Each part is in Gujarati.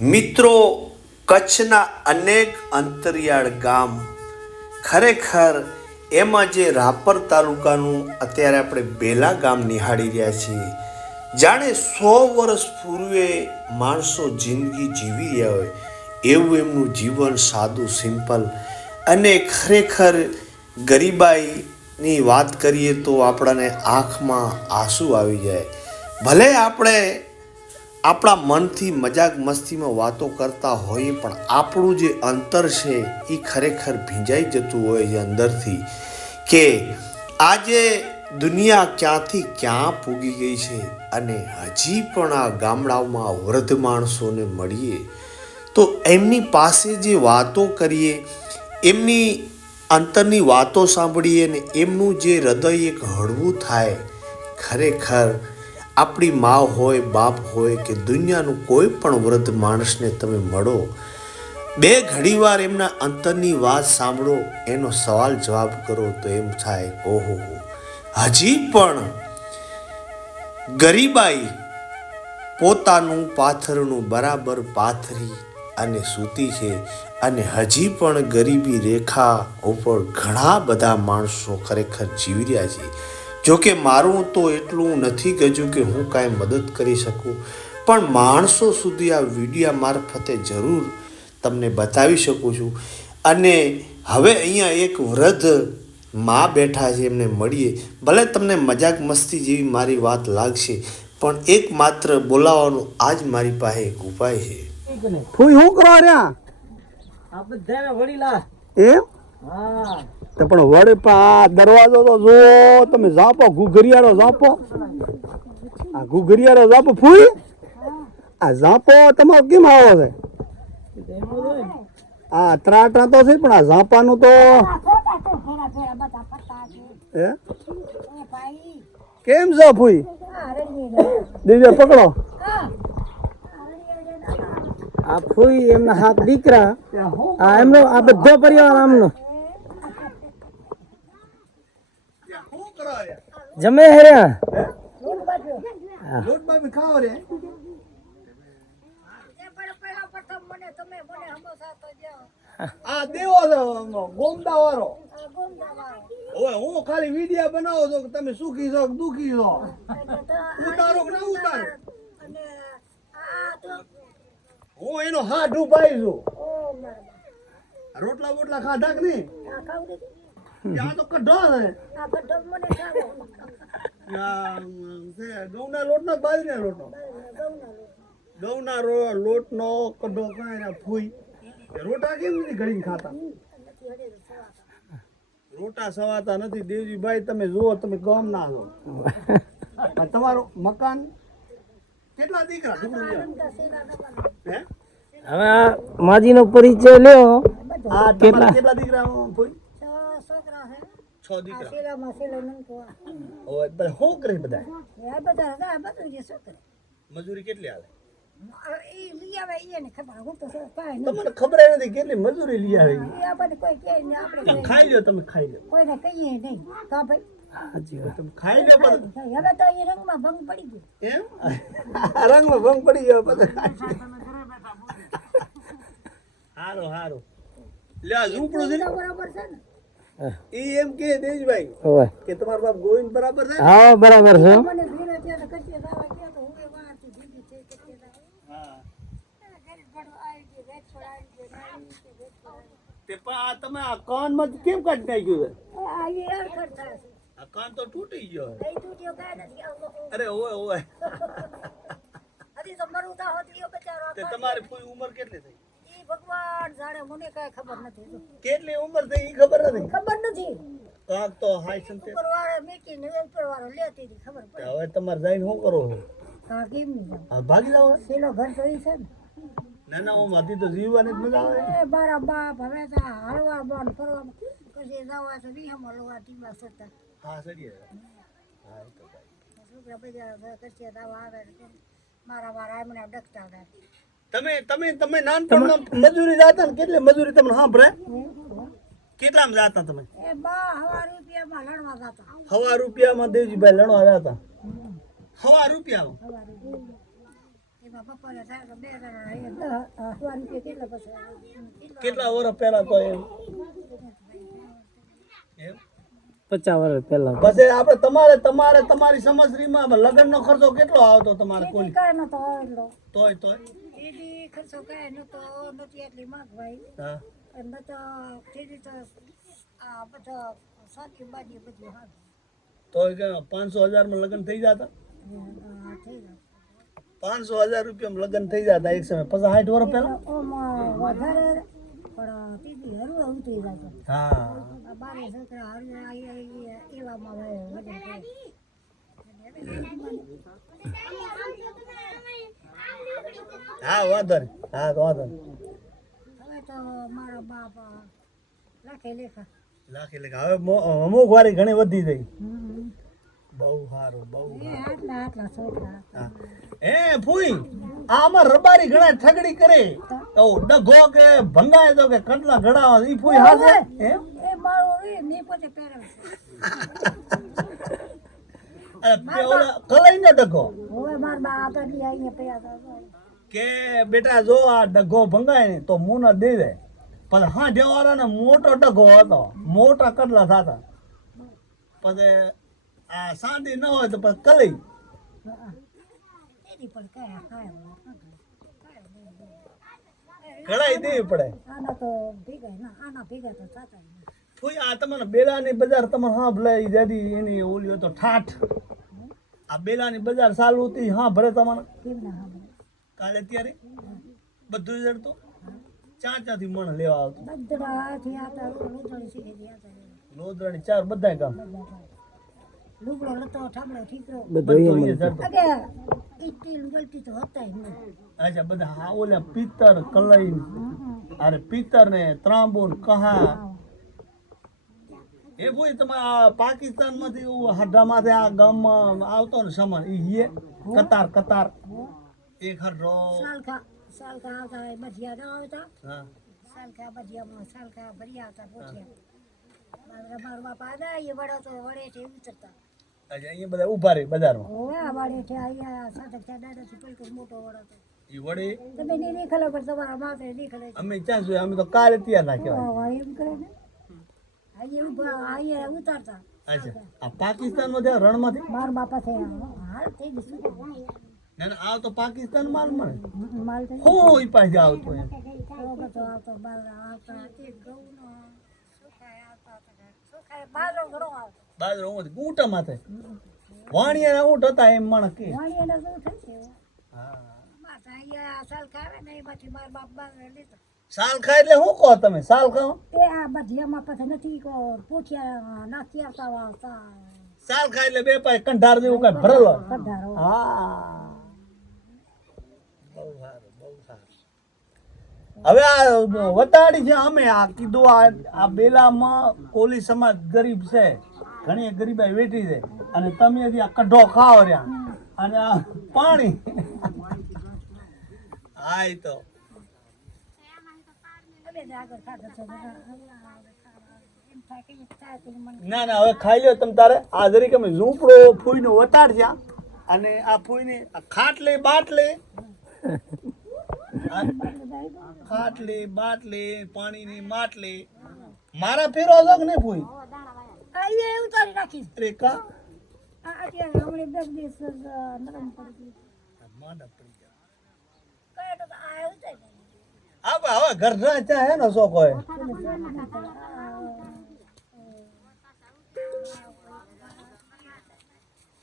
મિત્રો, કચ્છના અનેક અંતરિયાળ ગામ ખરેખર એમાં જે રાપર તાલુકાનું અત્યારે આપણે બેલા ગામ નિહાળી રહ્યા છીએ. જાણે સો વર્ષ પૂર્વે માણસો જિંદગી જીવી રહ્યા હોય, એવું એમનું જીવન સાદું, સિમ્પલ અને ખરેખર ગરીબાઈની વાત કરીએ તો આપણાને આંખમાં આંસુ આવી જાય. ભલે આપણે આપણા મનથી મજાક મસ્તીમાં વાતો કરતા હોઈએ પણ આપણું જે અંતર છે એ ખરેખર ભીંજાઈ જતું હોય છે અંદરથી કે આજે દુનિયા ક્યાંથી ક્યાં પૂગી ગઈ છે અને હજી પણ આ ગામડાઓમાં વૃદ્ધ માણસોને મળીએ. તો એમની પાસે જે વાતો કરીએ, એમની અંતરની વાતો સાંભળીએ ને એમનું જે હૃદય એક હળવું થાય, ખરેખર આપણી મા હોય, બાપ હોય કે દુનિયાનું કોઈ પણ વૃદ્ધ માણસને તમે મળો, બે ઘડીવાર એમના અંતરની વાત સાંભળો, એનો સવાલ જવાબ કરો તો એમ થાય, ઓહો. હજી પણ ગરીબાઈ પોતાનું પાથરનું બરાબર પાથરી અને સૂતી છે અને હજી પણ ગરીબી રેખા ઉપર ઘણા બધા માણસો ખરેખર જીવી રહ્યા છે. જોકે મારું તો એટલું નથી ગજું કે હું કાંઈ મદદ કરી શકું. પણ માણસો સુધી આ વિડીયા મારફતે જરૂર તમને બતાવી શકું છું. અને હવે અહીંયા એક વૃદ્ધ મા બેઠા છે એમને મળીએ. ભલે તમને મજાક મસ્તી જેવી મારી વાત લાગશે પણ એક માત્ર બોલાવવાનું આજ મારી પાસે એક ઉપાય છે. શું કરો રહ્યા? આ બધાને વડીલા એમ? હા. તો પણ વડે આ દરવાજો તો જો તમે જાપો ઘુઘરિયાળો ઝાપો. આ ઘુઘરિયાળો જાપો ફૂઈ? આ જાપો તમારો કેમ આવો છે? આ ત્રાટા તો છે, પણ આ ઝાપાનું તો કેમ છો ફૂઈ? દીજો પકડો. આ ફૂઈ એમના હાથ દીકરા. આ એમનો આ બધો પરિવાર આમનો. જમે હે આ દેવો હું ખાલી વિડિયા બનાવો છો કે તમે સુખી છો કે દુખી છો? કે હું એનો હાથ ઉપાઈ છું. રોટલા બોટલા ખાધા કે નહીં? ત્યાં તો કઢો છે આ, છે ઘઉંના લોટનો બાજરીના લોટનો. ઘઉંના રો- લોટનો કઢો કાંઈ ના ફૂઈ રોટા કેમ નથી ઘડીને ખાતા? રોટા સવાતા નથી. દેવજીભાઈ તમે જુઓ તમે ગમ ના છો તમારું મકાન કેટલા દીકરા? હે? હવે આ માજીનો પરિચય લ્યો. આ કેટલા? કેટલા દીકરા ફૂઈ? છ દીકરા. ઓય બધા શું કરે બધા? મજૂરી કેટલી આવે તમને ખબર. ય નથી. કેટલી મજૂરી લઈ આવે તમે ખાઈ લ્યો તમે ખાઈ લ્યો કોઈને કહીએ નહીં. કા ભાઈ તમે ખાઈ લ્યો પણ. હવે તો એ રંગમાં ભંગ પડી ગયો. એમ? રંગમાં ભંગ પડી ગયો પછી હારો હારો. લે ઝૂંપડું છે બરાબર છે ને. ઈ એમ કે દેજભાઈ કે તમારો બાપ ગોવિંદ બરાબર છે હા બરાબર છે. મને ભીડે ત્યાં તો કશે દાવા ગયા હું એ વાંચી દીધી છે કે હા. ગયો ગયો પણ આ તમે આ કાનમાં કેમ કાઢી નાખ્યું છે? આ એ અડખડ થાય છે. આ કાન તો તૂટી ગયો કઈ તૂટ્યો અરે ઓય ઓય. હજી તો મરું તા હોત ઈ બચારો તે તમારી પૂરી ઉંમર કેટલી થઈ? ભગવાન જાણે મને કાંઈ ખબર નથી કેટલી ઉંમર થઈ ઈ ખબર નથી? ખબર નથી. કાક તો હાય સંતે ઉપરવાળે મેકી ને ઉપરવાળો લેતી હતી ખબર પડી. હવે તમારે જઈને શું કરો કાક એમ આ ભાગી જાવ સેલો ઘર તો ઈ છે ને. ના ના હું હતી તો જીવવાની જ મજા આવે. એ મારા બાપ હવે તો હાલવા બોન ફરવા કશે જવા તો વિહમાં લોવા ટીમા સતા. હા સડી હા તો ભાઈ. છોકરા બધા કરશે દવા આવે મારા મારા એમને ડકતા હતા. તમે તમે તમે નાનપણમાં મજૂરી જાતા ને કેટલી મજૂરી તમને સાંભળે? કેટલામાં જાતા તમે? હવા રૂપિયામાં લડવા જતા. હવા રૂપિયામાં દેવજીભાઈ લણવા જતા? હવા રૂપિયામાં? હવા રૂપિયા કેટલા વર્ષ પહેલા તો એમ? પચાસ વર્ષ પહેલા પછી આપણે તમારે તમારે તમારી સમજરીમાં લગ્નનો ખર્ચો કેટલો આવતો તમારે કોઈ કાંઈ તોય તોય. ટીડી ખર્ચો કાંઈ નતો નથી એટલી માંગવાઈ હા અને તો ટીડી તો આ બધો સાકી બાજી બધું હા તોય કે પાંચસો હજારમાં લગ્ન થઈ જતા થઈ જાય પાંચસો હજાર રૂપિયામાં લગ્ન થઈ જતા એક સમય પછી સાઠ વર્ષ પહેલા વધારે પણ ટીડી હરવા ઉતરી જાય હા આ બારે છોકરા હરવા એવામાં વધે છે હા વાંધો નહીં. હા વાંધો નહીં. હવે તો મારો બાપ લાખે લેખા. લાખી લાખ. હવે અમુક વારી ઘણી વધી ગઈ. બહુ સારું બહુ એ હા. ફૂઈ આમાં રબારી ઘણા ઠગડી કરે. તો ડગો કે ભંગાય તો કે કટલા ઘડાવા ઈ ફૂઈ હાથે એમ એ મારો મેં પોતે પહેરે અરે પેલા કલાઈ ન ડઘો હવે મારા બા બદલી આવીને પહેર્યા હતા કે બેટા જો આ ડગો ભંગાય ને તો મું દે દે. પણ હા જેવાળા ને મોટો ડગો હતો. મોટા કડલા થતા. પછી આ સાંડી ન હોય તો પછી કલી ઘડાઈ દેવી પડે. આના તો ભેગા ના આના ભેગા તો થતા ફૂઈ આ તમને બેલાની બજાર તમે ભલે જેથી એની ઓલી તો ઠાઠ. આ બેલાની બજાર ચાલુ હતી હા ભરે તમને ના સાંભળે કાલે ત્યારે બધું જડતો ચારથી મણ લેવા આવતું. લોદરાણી ચાર બધા કામ. લુગડો લતો ઠામડો ઠીકરો બધું અહીંયા જડતો અગે ઈસ્ટીલ ગલતી તો હતા અચ્છા બધા હા ઓલા પિત્તર કલઈ અરે પિત્તર ને ત્રાંબોન કહા. એ ભાઈ તમે આ પાકિસ્તાનમાંથી હड्डाમાંથી આ ગામમાં આવતો ને સામાન ઈ હે કતાર કતાર. એક હડો સાલકા સાલકા આવતા હોય ભજીયા ના આવતા હા સાલખા ભજીયામાં સાલકા ભરી આવતા પોઠિયા મારા મારા બાપા આદા એ વડો તો વડેથી ઉતરતા અચ્છા અહીંયા બધા ઊભા રહી બજારમાં હોવે આ છે અહીંયા સાતક છે પેલો મોટો વડો તો ઈ વડે તમે નહીં નીકળો પણ તમારા માથે છે અમે ક્યાં જોઈએ અમે તો કાલે ત્યાં ના કહેવાય એમ કરે ને અહીંયા ઊભા અહીંયા ઉતારતા અચ્છા આ પાકિસ્તાનમાં ત્યાં રણમાંથી મારા બાપા થયા હાલ થઈ ગયું ના ના તો પાકિસ્તાન માલ મળે. માલ કોઈ પાસે આવતો એમ. આવતો. બાજરો ઊંટા માથે. વાણિયા ઊંટ હતા એમ માણસ કે. વાણીયાને સાલ એટલે શું કહો તમે? સાલ ખાઓ? એ આ ભજીયામાં પછી નથી કહો. પૂછ્યા નાખી આવતા સાલ એટલે બે પાય કંઢાર જેવું કઈ ભરેલો. કઢારો. હા. હવે આ વતાડી છે અમે આ કીધું આ આ બેલામાં કોલી સમાજ ગરીબ છે. ઘણી ગરીબાઈ વેઠી છે. અને તમે હજી આ કઢો ખાઓ રહ્યા. અને પાણી હા એ તો. છે ના ના, હવે ખાઈ લો તમે તારે. આ જરીક અમે ઝૂંપડો ફૂઈનો વતાડ્યા. અને આ ફૂઈને આ ખાટલી બાટલી આ ખાટલી બાટલી પાણીની માટલી. મારા ફેરો અલગ ને ફૂઈ આ એ ઉતારી નાખીશ અરે કા? આ અત્યારે હમણાં દસ દિવસ નરમ પડી ગયું માંડા પડી ગયા. કયા તો આ ઉતારી નાખીશ. હા ભાઈ હવે ઘરના ચા હે ને શોખ હોય.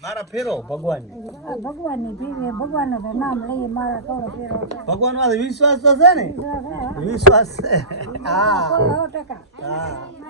મારા ફેરો ભગવાન ભગવાન ભગવાનની ફેરે ભગવાન નામ લઈએ મારા થોડો ફેરો ભગવાનમાં વિશ્વાસ તો છે ને વિશ્વાસ છે હા સો ટકા હા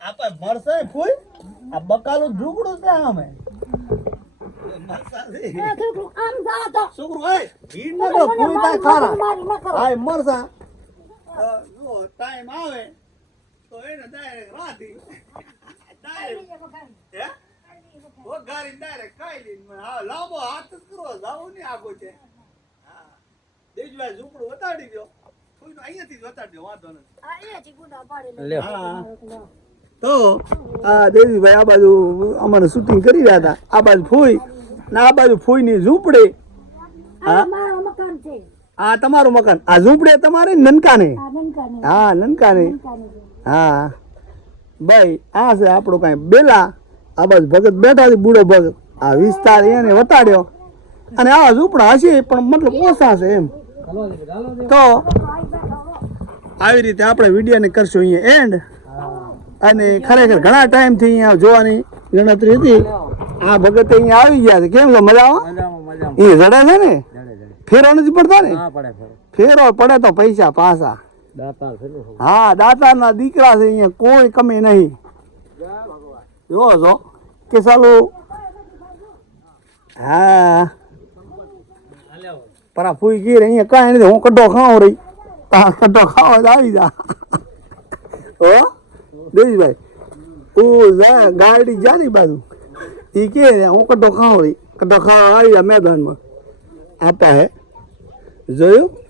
આપણે મળશે ફૂલ આ બકાલું ઢુકડું છે અમે છોકરું ન ન ટાઈમ આવે તો એને ડાયરેક્ટ રાધી ડાયરેક્ટ હે? વઘારી ડાયરેક્ટ ખાઈ લઈને. હા લાંબો હાથ જ કરો લાવો નહીં આગો છે. હા દેજભાઈ ઝૂંપડું વતાડી દો અહીંયાથી જ વતાડી દો વાંધો નથી. હા. તો આ દેવીભાઈ આ બાજુ અમારે શૂટિંગ કરી રહ્યા હતા. આ બાજુ ફૂઈ ને આ બાજુ ઝૂંપડી. આ મારા મકાન છે. તમારું મકાન. આ ઝૂંપડે તમારે નનકાને? હા નનકાને. હા. ભાઈ આ છે આપણો કાંઈ બેલા. આ બાજુ ભગત બેઠા છે બુડો ભગત. આ વિસ્તાર એને વટાડ્યો અને આવા ઝૂંપડા હશે પણ મતલબ ઓછા છે એમ. તો આવી રીતે આપણે વિડીયોને કરશું અહીંયા એન્ડ અને ખરેખર ઘણા ટાઈમથી અહીંયા જોવાની ગણતરી હતી. આ ભગત અહીંયા આવી ગયા છે. કેમ છે? મજામાં? એ જડે છે ને? ફેરો નથી પડતા ને? ફેરો પડે તો પૈસા પાછા. હા દાતાના દીકરા છે અહીંયા, કોઈ કમી નહીં. જો છો કે ચાલુ હા. પરા ફૂઈ ગીર અહીંયા કાંઈ નથી, હું કડો ખાઉં રહી. તા કડો ખાવા આવી જા. હો? દેવીભાઈ, તું જા, ગાડી જા ની બાજુ. એ કે હું કડો ખાઉં રહી. કડો ખાવા આવી જા મેદાનમાં. આતા હે. જોયું?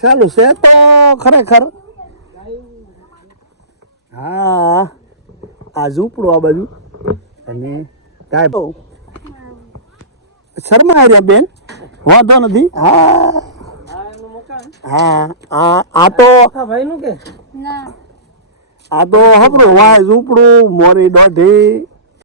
ચાલુ છે તો ખરેખર. હા આ ઝૂંપડું આ બાજુ. અને ગાય શર્મા રહ્યા બેન. વાંધો નથી. હા. હા આ આ તો ભાઈ કે? આ તો હપડું વાય ઝૂંપડું મોરી દોઢી.